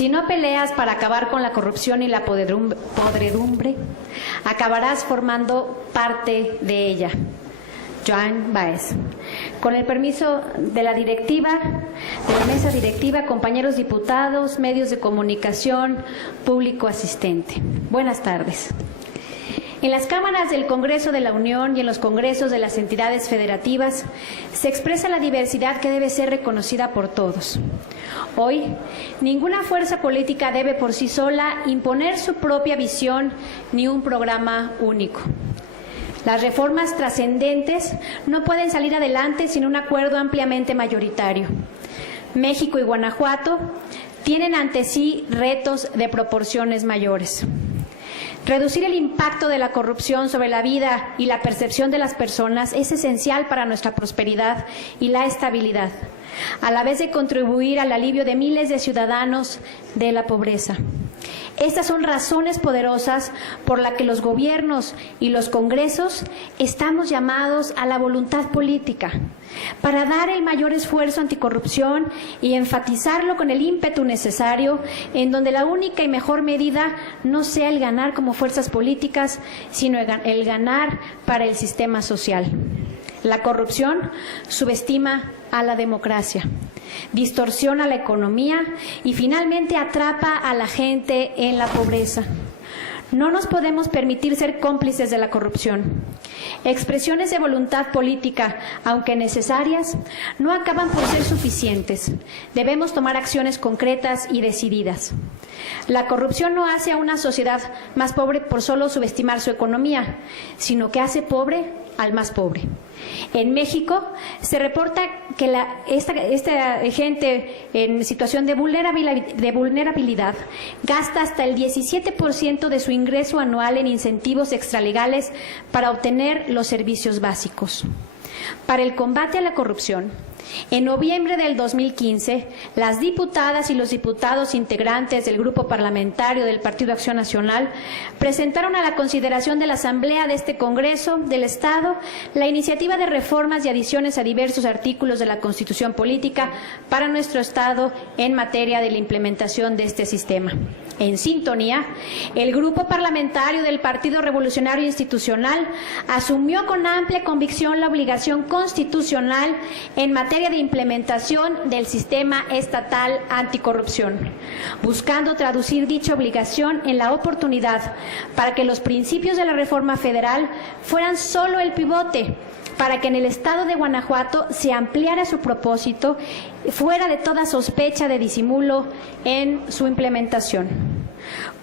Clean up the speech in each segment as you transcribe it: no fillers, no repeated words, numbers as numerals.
Si no peleas para acabar con la corrupción y la podredumbre, acabarás formando parte de ella. Joan Baez. Con el permiso de la mesa directiva, compañeros diputados, medios de comunicación, público asistente. Buenas tardes. En las cámaras del Congreso de la Unión y en los congresos de las entidades federativas se expresa la diversidad que debe ser reconocida por todos. Hoy, ninguna fuerza política debe por sí sola imponer su propia visión ni un programa único. Las reformas trascendentes no pueden salir adelante sin un acuerdo ampliamente mayoritario. México y Guanajuato tienen ante sí retos de proporciones mayores. Reducir el impacto de la corrupción sobre la vida y la percepción de las personas es esencial para nuestra prosperidad y la estabilidad, a la vez de contribuir al alivio de miles de ciudadanos de la pobreza. Estas son razones poderosas por las que los gobiernos y los congresos estamos llamados a la voluntad política para dar el mayor esfuerzo anticorrupción y enfatizarlo con el ímpetu necesario, en donde la única y mejor medida no sea el ganar como fuerzas políticas, sino el ganar para el sistema social. La corrupción subestima a la democracia, distorsiona la economía y finalmente atrapa a la gente en la pobreza. No nos podemos permitir ser cómplices de la corrupción. Expresiones de voluntad política, aunque necesarias, no acaban por ser suficientes. Debemos tomar acciones concretas y decididas. La corrupción no hace a una sociedad más pobre por solo subestimar su economía, sino que hace pobre al más pobre. En México se reporta que esta gente en situación de vulnerabilidad gasta hasta el 17% de su ingreso anual en incentivos extralegales para obtener los servicios básicos. Para el combate a la corrupción, en noviembre del 2015, las diputadas y los diputados integrantes del Grupo Parlamentario del Partido Acción Nacional presentaron a la consideración de la Asamblea de este Congreso del Estado la iniciativa de reformas y adiciones a diversos artículos de la Constitución Política para nuestro Estado en materia de la implementación de este sistema. En sintonía, el Grupo Parlamentario del Partido Revolucionario Institucional asumió con amplia convicción la obligación constitucional en materia de implementación del sistema estatal anticorrupción, buscando traducir dicha obligación en la oportunidad para que los principios de la reforma federal fueran solo el pivote para que en el estado de Guanajuato se ampliara su propósito fuera de toda sospecha de disimulo en su implementación.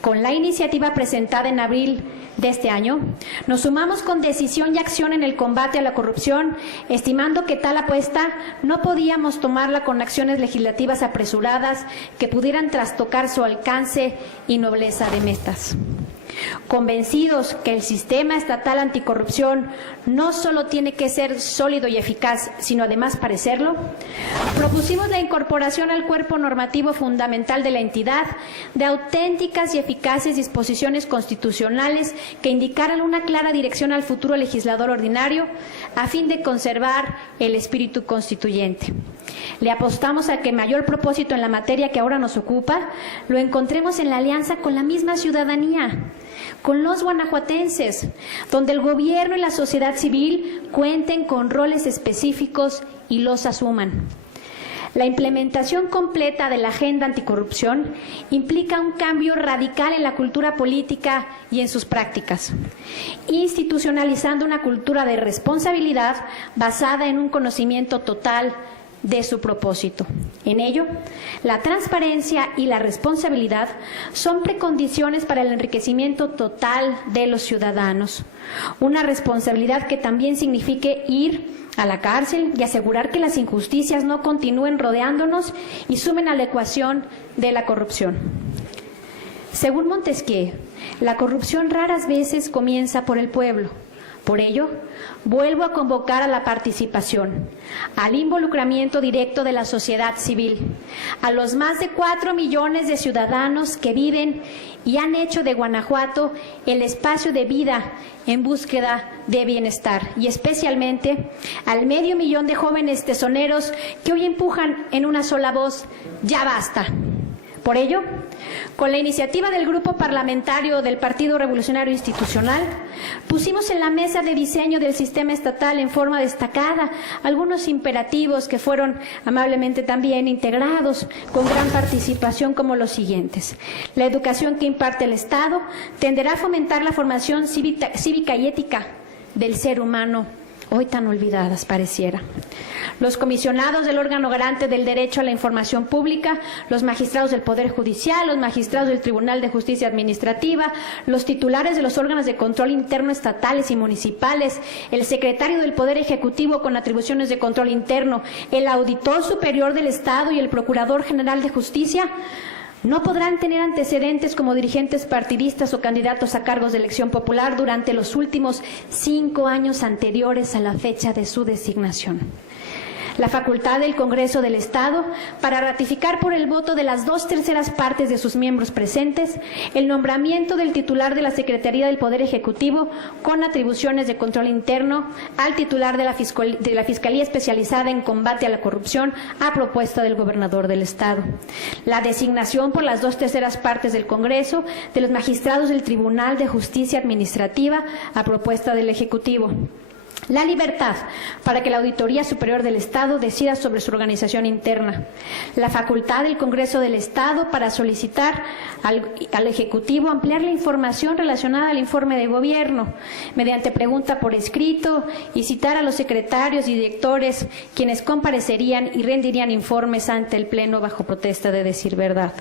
Con la iniciativa presentada en abril de este año, nos sumamos con decisión y acción en el combate a la corrupción, estimando que tal apuesta no podíamos tomarla con acciones legislativas apresuradas que pudieran trastocar su alcance y nobleza de metas. Convencidos que el sistema estatal anticorrupción no solo tiene que ser sólido y eficaz, sino además parecerlo, propusimos la incorporación al cuerpo normativo fundamental de la entidad de auténticas y eficaces disposiciones constitucionales que indicaran una clara dirección al futuro legislador ordinario a fin de conservar el espíritu constituyente. Le apostamos a que mayor propósito en la materia que ahora nos ocupa lo encontremos en la alianza con la misma ciudadanía, con los guanajuatenses, donde el gobierno y la sociedad civil cuenten con roles específicos y los asuman. La implementación completa de la agenda anticorrupción implica un cambio radical en la cultura política y en sus prácticas, institucionalizando una cultura de responsabilidad basada en un conocimiento total de su propósito. En ello, la transparencia y la responsabilidad son precondiciones para el enriquecimiento total de los ciudadanos. Una responsabilidad que también signifique ir a la cárcel y asegurar que las injusticias no continúen rodeándonos y sumen a la ecuación de la corrupción. Según Montesquieu, la corrupción raras veces comienza por el pueblo. Por ello, vuelvo a convocar a la participación, al involucramiento directo de la sociedad civil, a los más de 4 millones de ciudadanos que viven y han hecho de Guanajuato el espacio de vida en búsqueda de bienestar, y especialmente al 500,000 de jóvenes tesoneros que hoy empujan en una sola voz: ¡ya basta!, Por ello, con la iniciativa del Grupo Parlamentario del Partido Revolucionario Institucional, pusimos en la mesa de diseño del sistema estatal en forma destacada algunos imperativos que fueron amablemente también integrados con gran participación, como los siguientes. La educación que imparte el Estado tenderá a fomentar la formación cívica y ética del ser humano, hoy tan olvidadas pareciera. Los comisionados del órgano garante del derecho a la información pública, los magistrados del Poder Judicial, los magistrados del Tribunal de Justicia Administrativa, los titulares de los órganos de control interno estatales y municipales, el secretario del Poder Ejecutivo con atribuciones de control interno, el auditor superior del Estado y el Procurador General de Justicia no podrán tener antecedentes como dirigentes partidistas o candidatos a cargos de elección popular durante los últimos 5 años anteriores a la fecha de su designación. La facultad del Congreso del Estado para ratificar por el voto de las 2/3 partes de sus miembros presentes el nombramiento del titular de la Secretaría del Poder Ejecutivo con atribuciones de control interno al titular de la Fiscalía Especializada en Combate a la Corrupción a propuesta del gobernador del Estado. La designación por las 2/3 partes del Congreso de los magistrados del Tribunal de Justicia Administrativa a propuesta del Ejecutivo. La libertad para que la Auditoría Superior del Estado decida sobre su organización interna. La facultad del Congreso del Estado para solicitar al Ejecutivo ampliar la información relacionada al informe de gobierno mediante pregunta por escrito y citar a los secretarios y directores quienes comparecerían y rendirían informes ante el Pleno bajo protesta de decir verdad.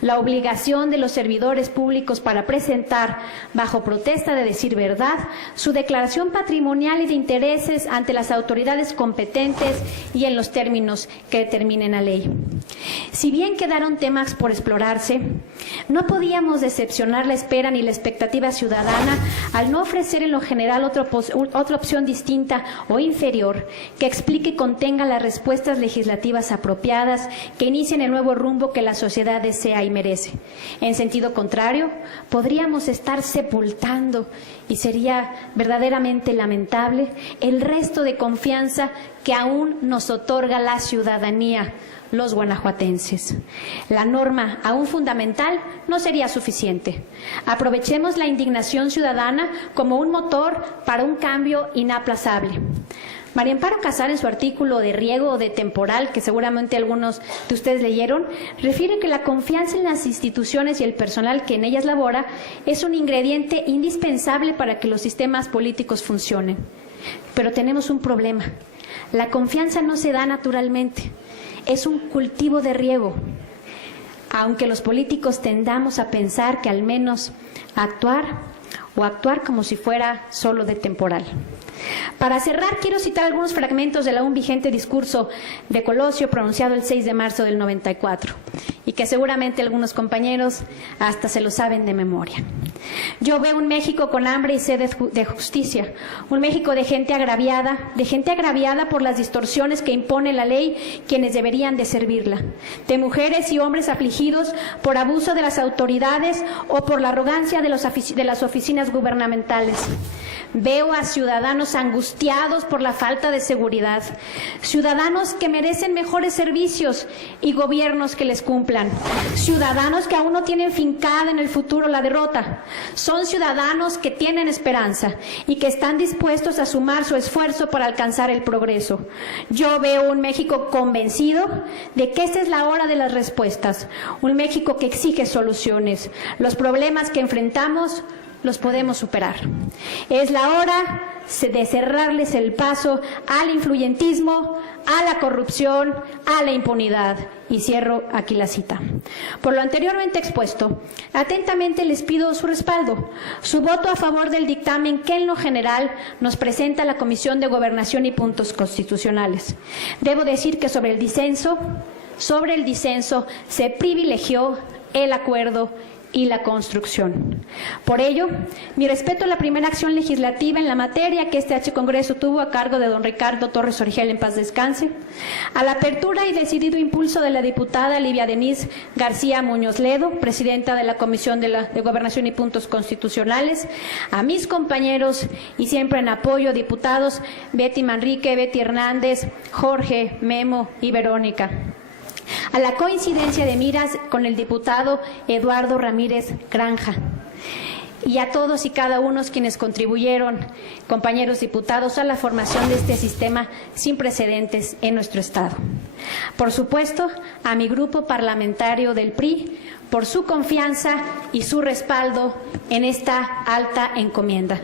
La obligación de los servidores públicos para presentar, bajo protesta de decir verdad, su declaración patrimonial y de intereses ante las autoridades competentes y en los términos que determinen la ley. Si bien quedaron temas por explorarse, no podíamos decepcionar la espera ni la expectativa ciudadana al no ofrecer en lo general otra opción distinta o inferior que explique y contenga las respuestas legislativas apropiadas que inicien el nuevo rumbo que la sociedad desea y merece. En sentido contrario, podríamos estar sepultando, y sería verdaderamente lamentable, el resto de confianza que aún nos otorga la ciudadanía, los guanajuatenses. La norma, aún fundamental, no sería suficiente. Aprovechemos la indignación ciudadana como un motor para un cambio inaplazable. María Amparo Casar, en su artículo de riego o de temporal, que seguramente algunos de ustedes leyeron, refiere que la confianza en las instituciones y el personal que en ellas labora es un ingrediente indispensable para que los sistemas políticos funcionen. Pero tenemos un problema. La confianza no se da naturalmente. Es un cultivo de riego, aunque los políticos tendamos a pensar que al menos actuar como si fuera solo de temporal. Para cerrar, quiero citar algunos fragmentos del aún vigente discurso de Colosio pronunciado el 6 de marzo del 94 y que seguramente algunos compañeros hasta se lo saben de memoria. Yo veo un México con hambre y sed de justicia, un México de gente agraviada por las distorsiones que impone la ley quienes deberían de servirla, de mujeres y hombres afligidos por abuso de las autoridades o por la arrogancia de las oficinas gubernamentales. Veo a ciudadanos angustiados por la falta de seguridad, ciudadanos que merecen mejores servicios y gobiernos que les cumplan, ciudadanos que aún no tienen fincada en el futuro la derrota. Son ciudadanos que tienen esperanza y que están dispuestos a sumar su esfuerzo para alcanzar el progreso. Yo veo un México convencido de que esta es la hora de las respuestas, un México que exige soluciones. Los problemas que enfrentamos los podemos superar. Es la hora de cerrarles el paso al influyentismo, a la corrupción, a la impunidad. Y cierro aquí la cita. Por lo anteriormente expuesto, atentamente les pido su respaldo, su voto a favor del dictamen que en lo general nos presenta la Comisión de Gobernación y Puntos Constitucionales. Debo decir que sobre el disenso se privilegió el acuerdo y la construcción. Por ello, mi respeto a la primera acción legislativa en la materia que este Congreso tuvo a cargo de don Ricardo Torres Origel, en paz descanse, a la apertura y decidido impulso de la diputada Livia Denise García Muñoz Ledo, presidenta de la Comisión de Gobernación y Puntos Constitucionales, a mis compañeros y siempre en apoyo, diputados Betty Manrique, Betty Hernández, Jorge, Memo y Verónica. a la coincidencia de miras con el diputado Eduardo Ramírez Granja, y a todos y cada uno quienes contribuyeron, compañeros diputados, a la formación de este sistema sin precedentes en nuestro Estado. Por supuesto, a mi grupo parlamentario del PRI, por su confianza y su respaldo en esta alta encomienda.